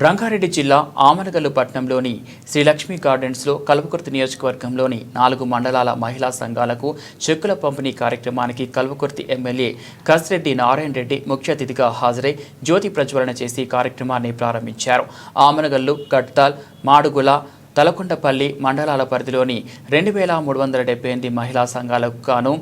రంగారెడ్డి జిల్లా ఆమనగల్లు పట్టణంలోని శ్రీలక్ష్మి గార్డెన్స్లో కల్వకుర్తి నియోజకవర్గంలోని నాలుగు మండలాల మహిళా సంఘాలకు చెక్కుల పంపిణీ కార్యక్రమానికి కల్వకుర్తి ఎమ్మెల్యే కసిరెడ్డి నారాయణ రెడ్డి ముఖ్య అతిథిగా హాజరై జ్యోతి ప్రజ్వలన చేసి కార్యక్రమాన్ని ప్రారంభించారు. ఆమనగల్లు గట్టాల్ మాడుగుల తలకొండపల్లి మండలాల పరిధిలోని రెండు వేల మూడు వందల డెబ్బై ఎనిమిది మహిళా సంఘాలకు గాను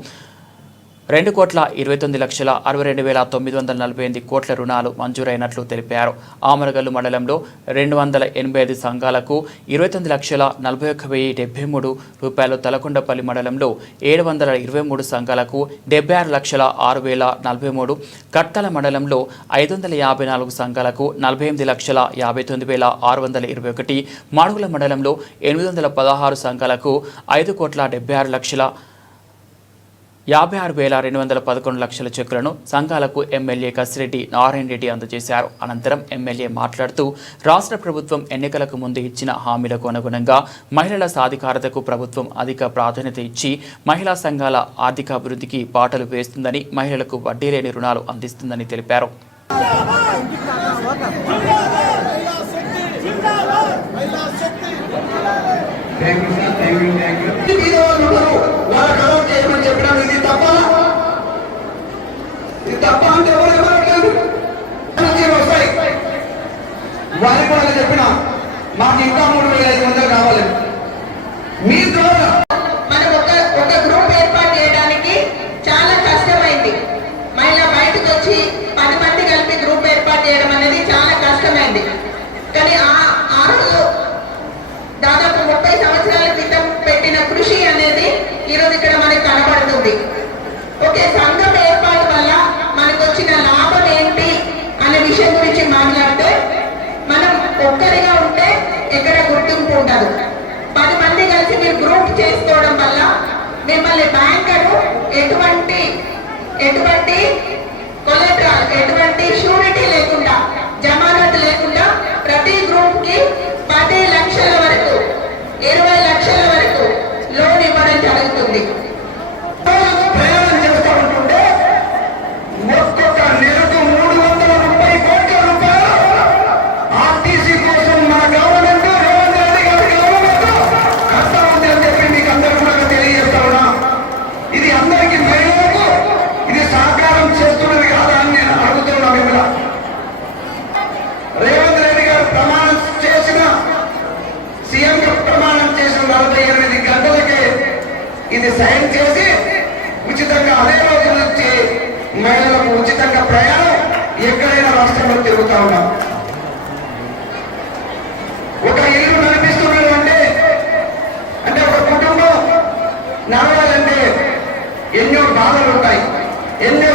రెండు కోట్ల ఇరవై తొమ్మిది లక్షల అరవై రెండు వేల తొమ్మిది వందల నలభై ఎనిమిది కోట్ల రుణాలు మంజూరైనట్లు తెలిపారు. ఆమరగల్లు మండలంలో రెండు వందల ఎనభై ఐదు సంఘాలకు ఇరవై తొమ్మిది లక్షల నలభై ఒక్క వెయ్యి డెబ్బై మూడు రూపాయలు తలకొండపల్లి మండలంలో ఏడు వందల ఇరవై మూడు సంఘాలకు డెబ్బై ఆరు లక్షల ఆరు వేల నలభై మూడు కట్టల మండలంలో ఐదు వందల యాభై నాలుగు సంఘాలకు నలభై ఎనిమిది లక్షల యాభై తొమ్మిది వేల ఆరు వందల ఇరవై ఒకటి మాడుగుల మండలంలో ఎనిమిది వందల పదహారు సంఘాలకు ఐదు కోట్ల డెబ్బై ఆరు లక్షల యాభై ఆరు వేల రెండు వందల పదకొండు లక్షల చెక్కులను సంఘాలకు ఎమ్మెల్యే కసిరెడ్డి నారాయణ రెడ్డి అందజేశారు. అనంతరం ఎమ్మెల్యే మాట్లాడుతూ రాష్ట్ర ప్రభుత్వం ఎన్నికలకు ముందు ఇచ్చిన హామీలకు అనుగుణంగా మహిళల సాధికారతకు ప్రభుత్వం అధిక ప్రాధాన్యత ఇచ్చి మహిళా సంఘాల ఆర్థిక అభివృద్ధికి పాటలు వేస్తుందని మహిళలకు వడ్డీ లేని రుణాలు అందిస్తుందని తెలిపారు. Thank you sir thank you thank you ఇది వాళ్ళు ఉన్నారు. వాళ్ళ కలవ చేయమని చెప్పడం ఇది తప్ప ఇది తప్ప అంటే ఎవరు ఎవరట్లేదు నుంచి వస్తాయి వారికి వాళ్ళు చెప్పిన మాకు ఇంకా మూడు వేల ఐదు వందలు కావాలి మీ ద్వారా మనం ఒక ఒక గ్రూప్ ఏర్పాటు చేయడానికి చాలా కష్టమైంది మహిళ బయటకు వచ్చి పది మంది కలిపి గ్రూప్ ఏర్పాటు చేయడం అనేది చాలా కష్టమైంది కానీ ఆ ఆ రోజు దాదాపు ముప్పై సంవత్సరాల క్రితం పెట్టిన కృషి అనేది ఈరోజు ఇక్కడ మనకు కనబడుతుంది. ఓకే సంఘం ఏర్పాటు వల్ల మనకు వచ్చిన లాభం ఏంటి అనే విషయం గురించి మాట్లాడితే మనం ఒక్కరిగా ఉంటే ఎక్కడ గుర్తింపు ఉండదు. పది మంది కలిసి మీరు గ్రూప్ చేసుకోవడం వల్ల మిమ్మల్ని బ్యాంకరు ఎటువంటి ఎటువంటి కొలెట్రాల్ ఎటువంటి షూరిటీ లేకుండా గారు ప్రమాణం చేసిన సీఎం గా ప్రమాణం చేసిన నలభై ఎనిమిది గంటలకే ఇది సైన్ చేసి ఉచితంగా అదే రోజు నుంచి మహిళలకు ఉచితంగా ప్రయాణం ఎక్కడైనా రాష్ట్రంలో తిరుగుతా ఉన్నాం. ఒక ఇల్లు నడిపిస్తున్నాడు అంటే అంటే ఒక కుటుంబం నడవాలంటే ఎన్నో బాధలు ఉంటాయి ఎన్నో